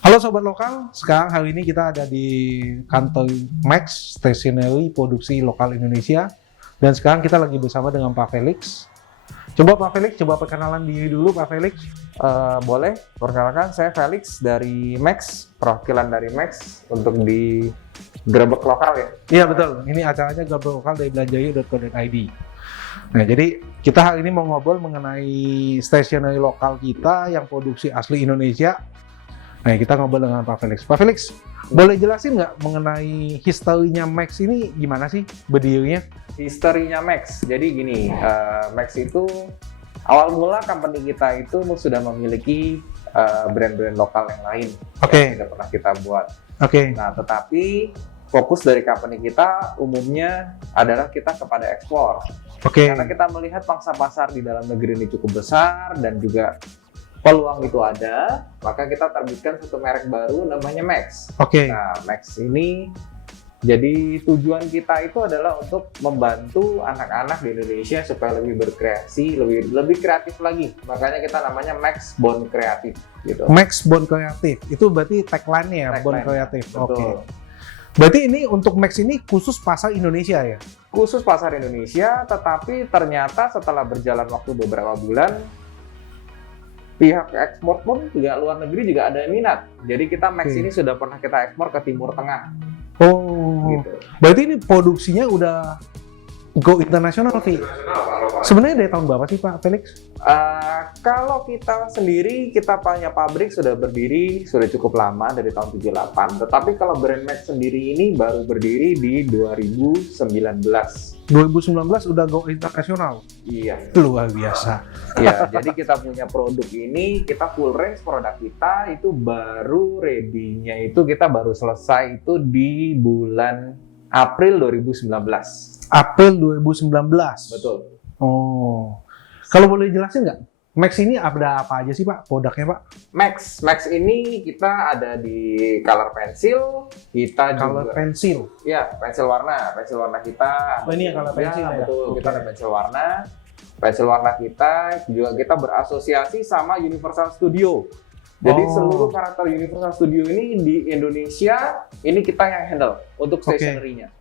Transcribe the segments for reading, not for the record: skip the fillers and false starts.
Halo Sobat Lokal, sekarang hari ini kita ada di kantor Max Stationery Produksi Lokal Indonesia. Dan sekarang kita lagi bersama dengan Pak Felix. Coba Pak Felix, coba perkenalan diri dulu Pak Felix. Boleh, perkenalkan saya Felix dari Max, perwakilan dari Max untuk di Grebek Lokal ya. Iya betul, ini acaranya Grebek Lokal dari belanjayu.co.id. Nah jadi kita hari ini mau ngobrol mengenai stationery lokal kita yang produksi asli Indonesia. Nah kita ngobrol dengan Pak Felix. Pak Felix, boleh jelasin nggak mengenai historinya Max ini gimana sih berdirinya? Historinya Max, jadi gini, Max itu awal mula company kita itu sudah memiliki brand-brand lokal yang lain yang tidak pernah kita buat. Nah tetapi fokus dari company kita umumnya adalah kita kepada ekspor. Karena kita melihat pangsa pasar di dalam negeri ini cukup besar dan juga peluang itu ada, maka kita terbitkan satu merek baru namanya Max. Nah, Max ini jadi tujuan kita itu adalah untuk membantu anak-anak di Indonesia supaya lebih berkreasi, lebih kreatif lagi. Makanya kita namanya Max Bond Kreatif gitu. Max Bond Kreatif. Itu berarti tagline-nya ya, Bond Kreatif. Berarti ini untuk Max ini khusus pasar Indonesia ya? Khusus pasar Indonesia, tetapi ternyata setelah berjalan waktu beberapa bulan pihak ekspor pun juga luar negeri juga ada minat. Jadi kita Max ini sudah pernah kita ekspor ke Timur Tengah. Gitu. Berarti ini produksinya udah go internasional sih. Sebenarnya dari tahun berapa sih Pak Felix? Kalau kita sendiri, kita punya pabrik sudah berdiri sudah cukup lama dari tahun 78. Tetapi kalau brand Max sendiri ini baru berdiri di 2019. 2019 udah go internasional? Iya. Luar biasa. Ya, jadi kita punya produk ini, kita full range produk kita itu baru ready-nya itu kita baru selesai itu di bulan April 2019. April 2019? Betul. Oh. Kalau boleh jelasin nggak? Max ini ada apa aja sih Pak produknya Pak? Max ini kita ada di color pencil, kita color juga pensil. Ya, pensil warna kita. Oh ini yang color pensil ya? Betul, kita ada pensil warna. Pensil warna kita juga kita berasosiasi sama Universal Studio. Jadi seluruh karakter Universal Studio ini di Indonesia ini kita yang handle untuk stationery-nya.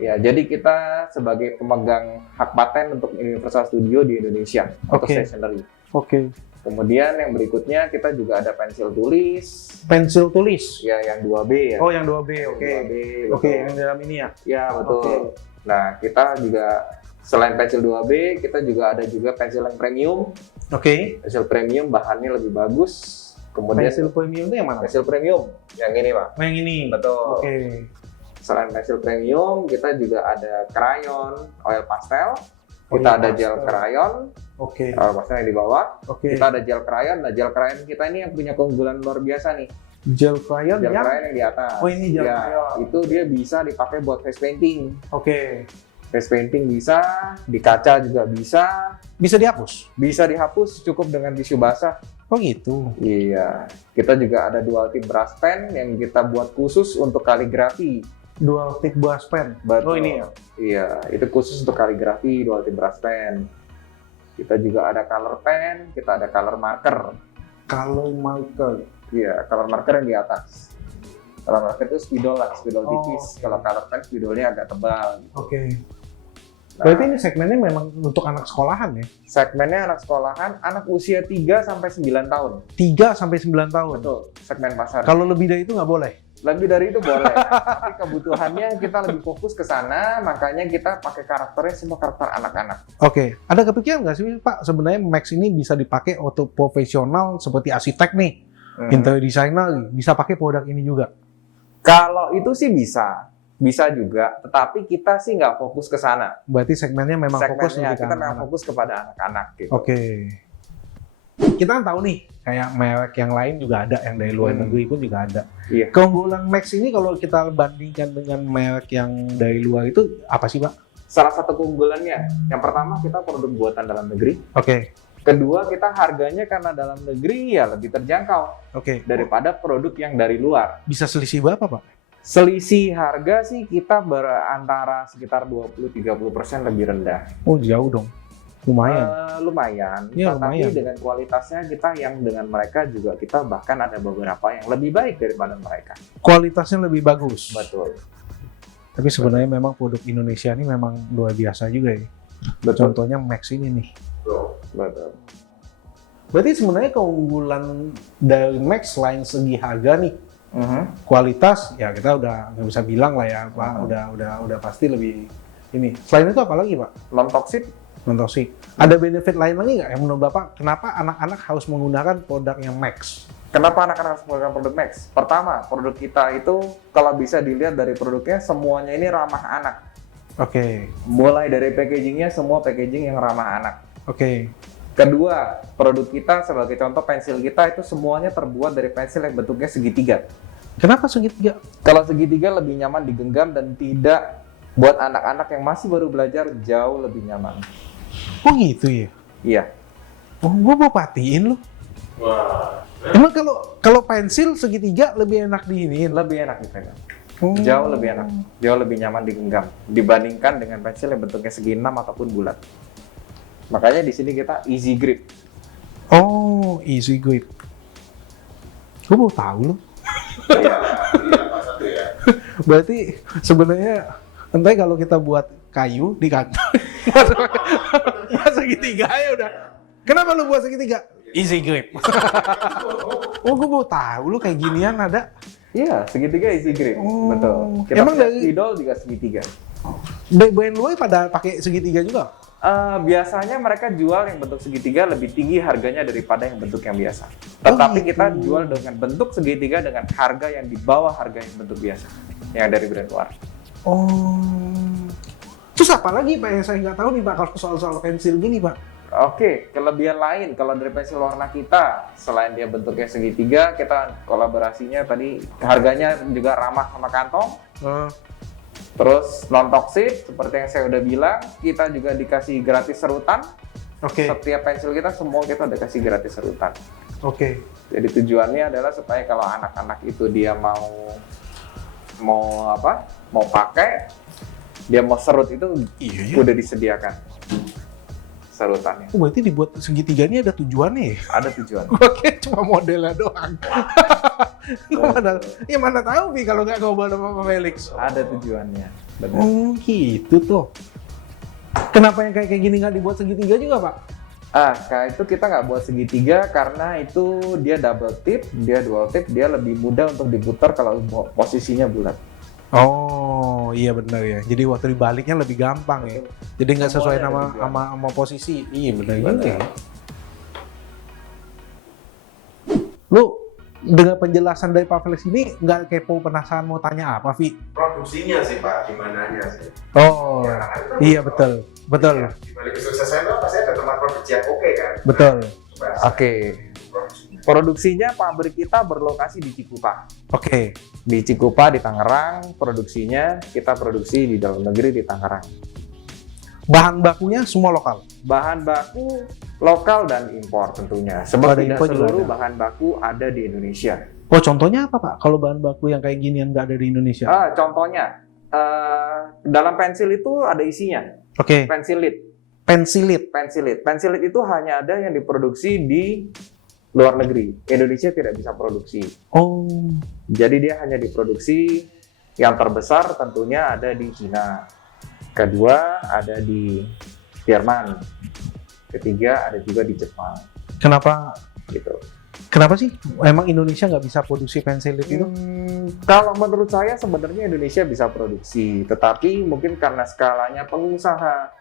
Ya, jadi kita sebagai pemegang hak paten untuk Universal Studio di Indonesia untuk stationery. Kemudian yang berikutnya kita juga ada pensil tulis. Pensil tulis? Ya, yang 2B ya. Oh, yang 2B, oke. Yang dalam ini ya? Ya, betul. Nah, kita juga selain pensil 2B, kita juga ada juga pensil yang premium. Pensil premium bahannya lebih bagus. Kemudian pensil premium itu yang mana? Pensil premium, yang ini Pak. Oh, yang ini? Betul. Selain pensil premium, kita juga ada crayon, oil pastel, kita ada gel crayon, pastel yang di bawah, kita ada gel crayon. Nah, gel crayon kita ini yang punya keunggulan luar biasa nih. Gel crayon yang di atas. Oh, ini gel crayon. Itu dia bisa dipakai buat face painting. Face painting bisa, di kaca juga bisa. Bisa dihapus? Bisa dihapus, cukup dengan tisu basah. Oh gitu? Iya. Kita juga ada dual tip brush pen yang kita buat khusus untuk kaligrafi. Dual tip brush pen? Betul. Oh ini ya? Iya, itu khusus untuk kaligrafi, dual tip brush pen. Kita juga ada color pen, kita ada color marker. Color marker? Iya, color marker yang di atas. Color marker itu spidol lah, spidol tipis. Kalau color pen, spidolnya agak tebal. Nah, berarti ini segmennya memang untuk anak sekolahan ya? Segmennya anak sekolahan, anak usia 3-9 tahun. 3-9 tahun? Betul, segmen pasar. Kalau lebih dari itu nggak boleh? Lebih dari itu boleh, tapi kebutuhannya kita lebih fokus ke sana, makanya kita pakai karakternya semua karakter anak-anak. Ada kepikiran nggak sih Pak, sebenarnya Max ini bisa dipakai untuk profesional seperti arsitek nih, interior designer, bisa pakai produk ini juga? Kalau itu sih bisa juga, tetapi kita sih nggak fokus ke sana. Berarti segmennya memang fokus ke kita memang fokus kepada anak-anak gitu. Kita kan tahu nih, kayak merek yang lain juga ada, yang dari luar negeri pun juga ada. Iya. Keunggulan Max ini kalau kita bandingkan dengan merek yang dari luar itu apa sih Pak? Salah satu keunggulannya, yang pertama kita produk buatan dalam negeri. Kedua, kita harganya karena dalam negeri ya lebih terjangkau daripada produk yang dari luar. Bisa selisih berapa Pak? Selisih harga sih kita berantara sekitar 20-30% lebih rendah. Oh jauh dong. Lumayan. Lumayan, Iya, tapi lumayan. dengan kualitasnya kita yang dengan mereka juga kita bahkan ada beberapa yang lebih baik daripada mereka. Kualitasnya lebih bagus. Betul. Tapi sebenarnya memang produk Indonesia ini memang luar biasa juga ya. Betul. Contohnya Max ini nih. Betul. Berarti sebenarnya keunggulan dari Max selain segi harga nih, Mhm. kualitas ya kita udah nggak bisa bilang lah ya Pak, udah pasti lebih ini. Selain itu apa lagi Pak? Non-toxic. Non-toxic. Ada benefit lain lagi nggak yang menurut Bapak? Kenapa anak-anak harus menggunakan produk yang Max? Kenapa anak-anak harus menggunakan produk Max? Pertama, produk kita itu kalau bisa dilihat dari produknya semuanya ini ramah anak. Oke. Mulai dari packagingnya semua packaging yang ramah anak. Oke. Kedua, produk kita sebagai contoh pensil kita itu semuanya terbuat dari pensil yang bentuknya segitiga. Kenapa segitiga? Kalau segitiga lebih nyaman digenggam dan tidak buat anak-anak yang masih baru belajar jauh lebih nyaman. Oh gitu ya? Iya. Oh, gua mau patiin loh. Wah. Emang kalau pensil segitiga lebih enak diinin? Lebih enak dipegang. Oh. Jauh lebih enak, jauh lebih nyaman digenggam dibandingkan dengan pensil yang bentuknya segi 6 ataupun bulat. Makanya di sini kita easy grip. Oh, easy grip. Gue mau tahu loh. Iya, Pak Satu ya. Berarti sebenarnya entah kalau kita buat kayu di kantor, ya segitiga ya udah. Kenapa lu buat segitiga? Easy grip. Oh, gue mau tahu lu kayak ginian ada. Iya, segitiga easy grip. Oh. Betul. Kita Emang punya dari- spidol juga segitiga. Brand luar pada pakai segitiga juga. Biasanya mereka jual yang bentuk segitiga lebih tinggi harganya daripada yang bentuk yang biasa. Tetapi gitu. kita jual dengan bentuk segitiga dengan harga yang di bawah harga yang bentuk biasa, yang dari brand luar. Oh. Terus apa lagi Pak yang saya nggak tahu nih Pak kalau soal pensil gini Pak? Oke, kelebihan lain kalau dari pensil warna kita, selain dia bentuknya segitiga, kita kolaborasinya tadi harganya juga ramah sama kantong. Terus non-toxic, seperti yang saya udah bilang, kita juga dikasih gratis serutan. Oke. Setiap pensil kita, semua kita udah kasih gratis serutan. Oke. Jadi tujuannya adalah supaya kalau anak-anak itu dia mau apa? Mau pakai, dia mau serut itu Iya ya. udah disediakan serutannya. Oh, berarti dibuat segitiga ini ada tujuannya ya? Ada tujuan. Oke, cuma modelnya doang. mana tahu Pi kalau nggak ngobrol sama Pak Felix. Ada tujuannya. Benar. Oh gitu tuh. Kenapa yang kayak gini nggak dibuat segitiga juga Pak? Kayak itu kita nggak buat segitiga karena itu dia double tip, dia dual tip, dia lebih mudah untuk diputar kalau posisinya bulat. Oh iya benar ya. Jadi waktu dibaliknya lebih gampang ya. Jadi nggak sesuai Semuanya ada sama posisi. Iya benar Benar. juga ya. Lu dengan penjelasan dari Pak Felix ini nggak kepo penasaran mau tanya apa Vi? Produksinya sih Pak, gimana sih? Oh Ya, iya betul betul Di balik kesuksesan itu pasti ada tempat produksi yang oke kan? betul. Oke. Produksinya pabrik kita berlokasi di Cikupa. Oke. Di Cikupa di Tangerang, produksinya kita produksi di dalam negeri di Tangerang. Bahan bakunya semua lokal. Bahan baku lokal dan impor tentunya. Sebab Ada tidak impor juga seluruh ada. bahan baku ada di Indonesia. Oh contohnya apa Pak? Kalau bahan baku yang kayak ginian nggak ada di Indonesia? Contohnya, dalam pensil itu ada isinya. Oke. Pensilit. Pensilit. Pensilit. Pensilit itu hanya ada yang diproduksi di luar negeri. Indonesia tidak bisa produksi. Oh. Jadi dia hanya diproduksi yang terbesar tentunya ada di Cina. Kedua ada di Jerman. Ketiga ada juga di Jepang. Kenapa? Gitu. Kenapa sih? Emang Indonesia nggak bisa produksi pensilit itu? Kalau menurut saya sebenarnya Indonesia bisa produksi, tetapi mungkin karena skalanya pengusaha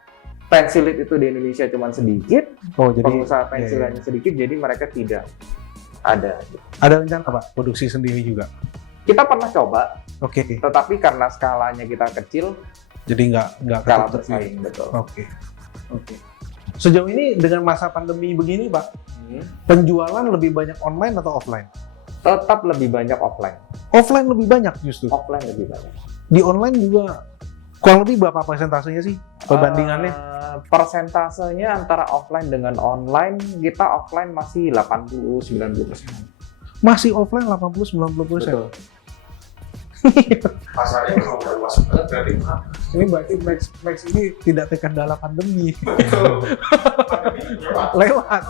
pensilit itu di Indonesia cuma sedikit, Oh jadi pengusaha iya, pensilannya sedikit, jadi mereka tidak ada. ada rencana Pak produksi sendiri juga? Kita pernah coba, Oke. tetapi karena skalanya kita kecil, Jadi nggak kalah ketutup. bersaing, betul. Oke. Oke. Sejauh ini dengan masa pandemi begini Pak, penjualan lebih banyak online atau offline? Tetap lebih banyak offline. Offline lebih banyak justru. Offline lebih banyak. Di online juga kurang lebih berapa persentasenya sih perbandingannya? Persentasenya antara offline dengan online, kita offline masih 80-90%. Masih offline 80-90%. Betul. Pasarnya memang udah luas banget berarti Pak. Ini berarti Max ini tidak terkendala pandemi. Betul. Pandeminya, Pak. Lewat.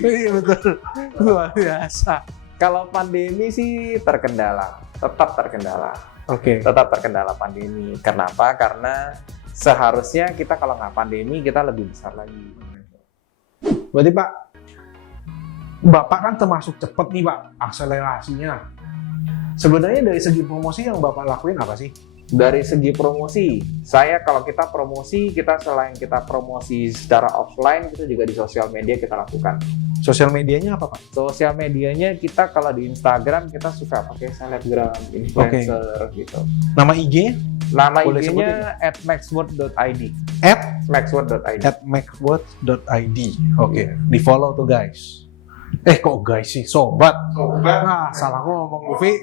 Iya betul. Luar biasa. Kalau pandemi sih terkendala, tetap terkendala. Oke. Tetap terkendala pandemi. Kenapa? Karena seharusnya kita kalau nggak pandemi kita lebih besar lagi. Berarti Pak, Bapak kan termasuk cepat nih Pak akselerasinya. Sebenarnya dari segi promosi yang Bapak lakuin apa sih? Dari segi promosi, kalau kita promosi, kita selain kita promosi secara offline, kita juga di sosial media kita lakukan. Sosial medianya apa Pak? Sosial medianya kita kalau di Instagram kita suka pakai selebgram, influencer gitu. Nama IG? Nama Boleh IG-nya @maxword.id. @maxword.id. @maxword.id. Oke, di follow tuh guys. Kok guys sih, sobat. Nah, salah ngomong, Vi.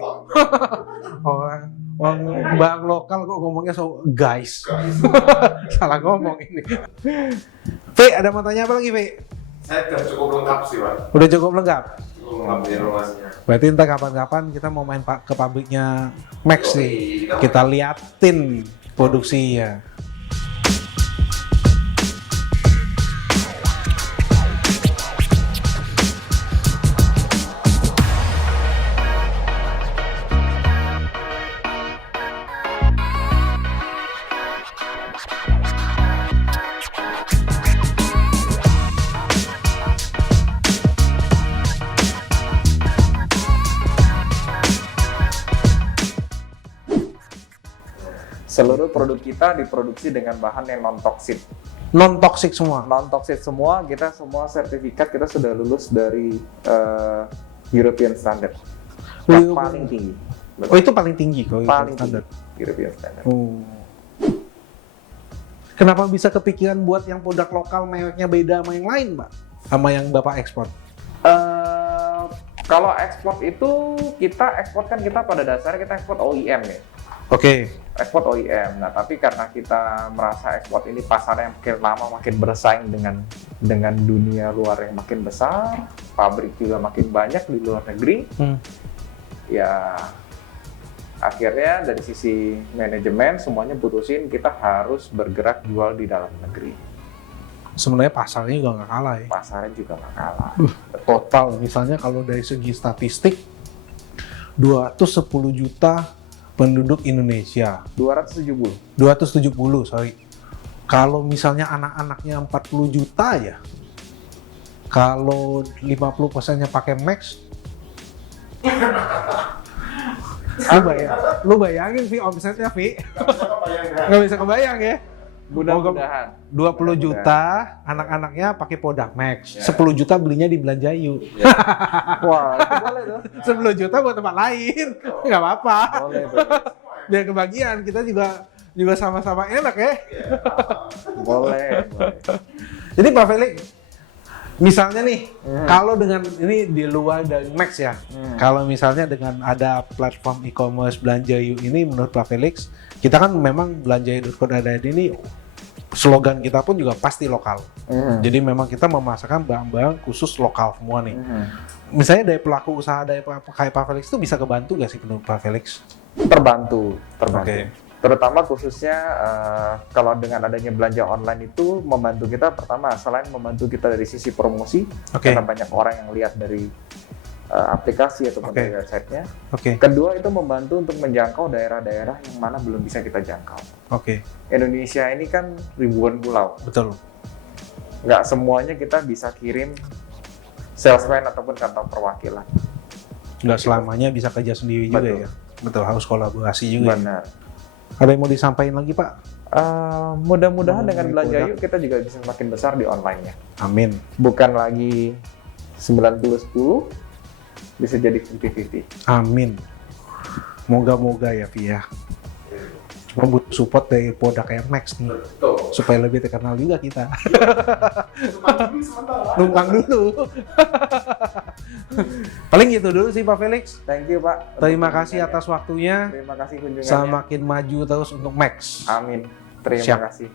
Orang bang lokal kok ngomongnya guys. Salah ngomong ini. Vi, ada mau tanya apa lagi, Vi? Saya udah cukup lengkap sih Pak. Udah cukup lengkap? Cukup lengkap informasinya. Berarti entah kapan-kapan kita mau main ke pabriknya Max nih. Yoi, Kita liatin produksinya. Seluruh produk kita diproduksi dengan bahan yang non-toxic. Non-toxic semua? Non-toxic semua, kita semua sertifikat kita sudah lulus dari European Standard. Yang paling tinggi. Oh itu paling tinggi kalau Paling standar. tinggi, European Standard. Oh. Kenapa bisa kepikiran buat yang produk lokal mereknya beda sama yang lain, Mbak? Sama yang Bapak ekspor? Kalau ekspor itu kita pada dasarnya kita ekspor OEM ya. Oke. Ekspor OEM. Nah, tapi karena kita merasa ekspor ini pasarnya makin lama makin bersaing dengan dunia luar yang makin besar, pabrik juga makin banyak di luar negeri. Ya akhirnya dari sisi manajemen semuanya putusin kita harus bergerak jual di dalam negeri. Sebenarnya pasarnya juga nggak kalah ya. Pasarnya juga nggak kalah. Total misalnya kalau dari segi statistik 210 juta penduduk Indonesia. 270, sorry. Kalau misalnya anak-anaknya 40 juta ya. Kalau 50%-nya pakai Max. Lu bayangin Vi omsetnya Vi. Nggak bisa kebayang ya. Mudah-mudahan 20 juta anak-anaknya pakai produk Max. 10 juta belinya di Belanjayu. Wah, itu boleh tuh. 10 juta buat tempat lain. Nggak apa-apa. Boleh. Biar kebagian, kita juga sama-sama enak ya. Boleh. Jadi Pak Felix, misalnya nih, kalau dengan ini di luar dari Max ya, kalau misalnya dengan ada platform e-commerce Belanjayu ini, menurut Pak Felix, kita kan memang belanjayu.co.id ini slogan kita pun juga pasti lokal. Jadi memang kita memasarkan barang-barang khusus lokal semua nih. Misalnya dari pelaku usaha dari kayak Pak Felix itu bisa kebantu nggak sih menurut Pak Felix? Terbantu. Oke. Terutama khususnya kalau dengan adanya belanja online itu membantu kita pertama selain membantu kita dari sisi promosi karena banyak orang yang lihat dari aplikasi ataupun dari websitenya. Kedua itu membantu untuk menjangkau daerah-daerah yang mana belum bisa kita jangkau. Indonesia ini kan ribuan pulau. Betul. Nggak semuanya kita bisa kirim salesman ataupun kantor perwakilan. Nggak selamanya bisa kerja sendiri juga ya. Betul, harus kolaborasi juga. Benar. Ada yang mau disampaikan lagi Pak? Mudah-mudahan dengan Belanjayu kita juga bisa makin besar di online-nya. Amin. Bukan lagi 90-10, bisa jadi 50-50. Amin. Moga-moga ya Vi ya. Cuma butuh support dari produk kayak Max nih. Betul. Supaya lebih terkenal juga kita. Numpang dulu. Paling gitu dulu sih Pak Felix. Thank you Pak. Terima kasih atas waktunya. Terima kasih kunjungannya. Semakin maju terus untuk Max. Amin. Terima kasih.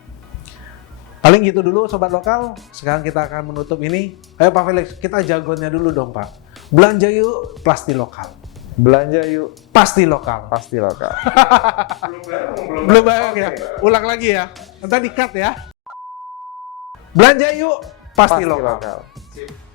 Paling gitu dulu Sobat Lokal. Sekarang kita akan menutup ini. Ayo Pak Felix, kita jargonnya dulu dong Pak. Belanja yuk, pasti lokal. Belanja yuk, pasti lokal. pasti lokal. Belum bayar ya? Ulang lagi ya. Nanti di-cut ya. Belanja yuk, pasti lokal. lokal. Sip.